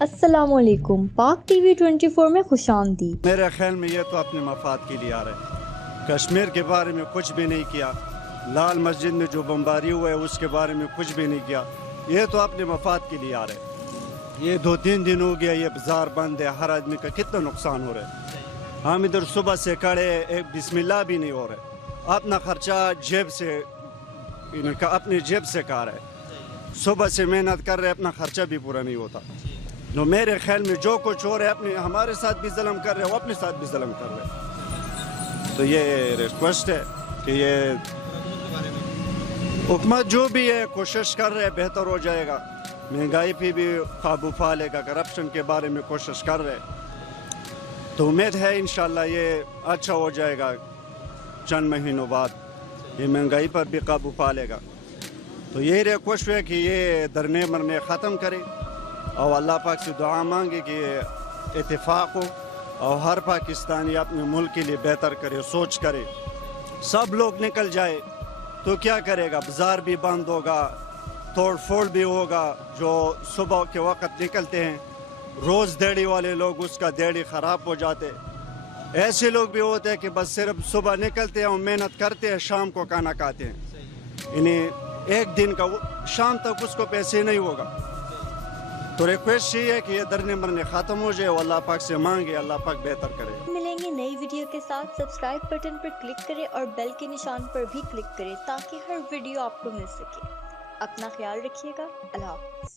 السلام علیکم، پاک ٹی وی 24 میں خوش آمدید۔ میرے خیال میں یہ تو اپنے مفاد کے لیے آ رہے ہیں۔ کشمیر کے بارے میں کچھ بھی نہیں کیا، لال مسجد میں جو بمباری ہوا ہے اس کے بارے میں کچھ بھی نہیں کیا، یہ تو اپنے مفاد کے لیے آ رہے ہیں۔ یہ 2-3 دن ہو گیا یہ بازار بند ہے، ہر آدمی کا کتنا نقصان ہو رہا ہے۔ ہم ادھر صبح سے کھڑے ایک بسم اللہ بھی نہیں ہو رہے، اپنا خرچہ جیب سے اپنی جیب سے کھا رہے، صبح سے محنت کر رہے، اپنا خرچہ بھی پورا نہیں ہوتا۔ تو میرے خیال میں جو کچھ ہو رہا ہے اپنے ہمارے ساتھ بھی ظلم کر رہے ہیں، وہ اپنے ساتھ بھی ظلم کر رہے ہیں۔ تو یہ ریکویسٹ ہے کہ یہ حکومت جو بھی ہے کوشش کر رہے بہتر ہو جائے گا، مہنگائی پہ بھی قابو پا لے گا، کرپشن کے بارے میں کوشش کر رہے، تو امید ہے انشاءاللہ یہ اچھا ہو جائے گا، چند مہینوں بعد یہ مہنگائی پر بھی قابو پا لے گا۔ تو یہی ریکویسٹ ہے کہ یہ درنے مرنے ختم کرے اور اللہ پاک سے دعا مانگے کہ اتفاق ہو اور ہر پاکستانی اپنے ملک کے لیے بہتر کرے، سوچ کرے، سب لوگ نکل جائے تو کیا کرے گا، بازار بھی بند ہوگا، توڑ پھوڑ بھی ہوگا، جو صبح کے وقت نکلتے ہیں روز دیڑھی والے لوگ اس کا دیڑھی خراب ہو جاتے، ایسے لوگ بھی ہوتے ہیں کہ بس صرف صبح نکلتے ہیں اور محنت کرتے ہیں، شام کو کھانا کھاتے ہیں، انہیں ایک دن کا شام تک اس کو پیسے نہیں ہوگا۔ تو ریکویسٹ یہ ہے کہ یہ درنے مرنے ختم ہو جائے اور اللہ پاک سے مانگے، اللہ پاک بہتر کرے۔ ملیں گے نئی ویڈیو کے ساتھ، سبسکرائب بٹن پر کلک کریں اور بیل کے نشان پر بھی کلک کریں تاکہ ہر ویڈیو آپ کو مل سکے۔ اپنا خیال رکھیے گا، اللہ حافظ۔